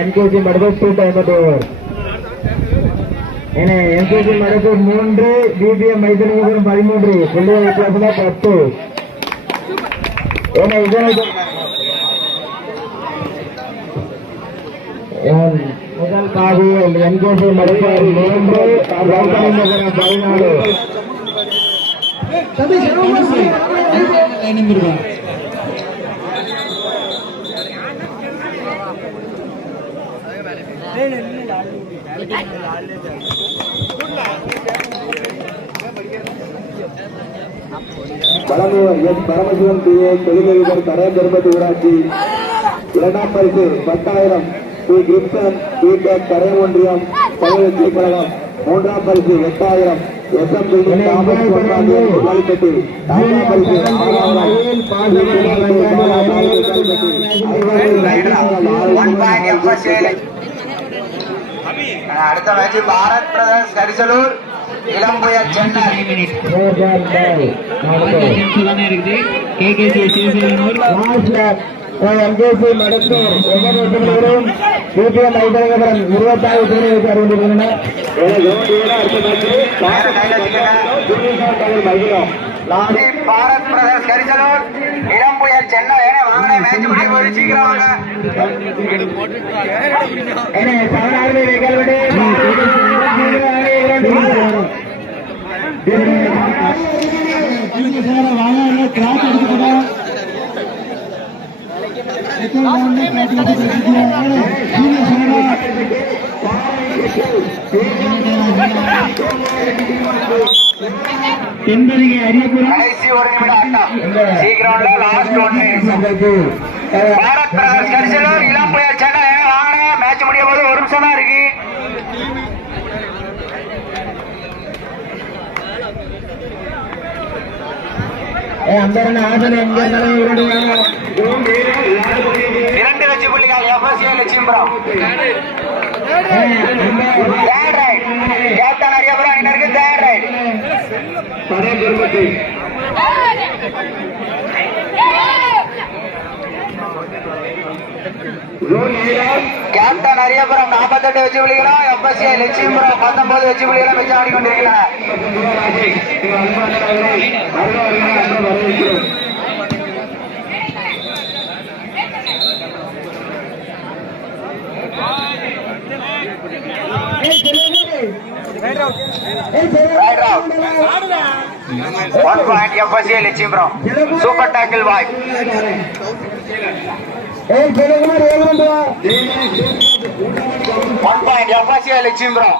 என்கேசி மடக்கூர் 2 time over. என்கேசி மடக்கூர் 3, BBM மைதனீபுரம் 13, புள்ளிய வித்தியாசமா 10. முதல் பாதி என்கேசி மடக்கூர் 3, மைதனீபுரம் 14. பரமசிவன் பிஏ தொழிலதிபர் கரையம் பெரும்பத்து ஊராட்சி. 2ஆம் பரிசு 10,000 பி கிரிப்சன் பீபேக் கரையம் ஒன்றியம் தமிழக கழகம். 3ஆம் பரிசு 8,000 SM முதலாளிப்பட்டி. 4ஆம் பரிசு அடுத்த match Bharat brothers Karisalur, Ilampuyal Chennai. NKC Madakkur BPM Maithanipuram 26 பேரை அறிவித்துள்ளனர். பாரத் பிரதர்ஸ் கரிசலூர், இளம்புயல் சென்னை. வாங்க மேட்ச் முடிய போய் சீக்கிரம் வாங்க. கடைசி 1 நிமிடம் ஆட்டம். சீக்கிரம் last 1 minute. Bharat brothers Karisalur, Ilampuyal Chennai. வாங்க மேட்ச் முடிய போது 1 நிமிஷம் தான் இருக்கு. இரண்டு வெற்றி புள்ளிகள் FSA Lakshmipuram. Third right captain Ariyapuram அணியினருக்கு தேர்ட் ரைட். கேப்டன் அரியபுரம் 48 வெற்றி புள்ளிகளும், FSA லட்சுமிபுரம் 19 வெற்றி புள்ளிகளும் வச்சு ஆடிக்கொண்டிருக்கிறார். Right out. 1 point FSA Lakshmipuram. Super tackle பாய். 1 point FSA லட்சுமிபுரம்.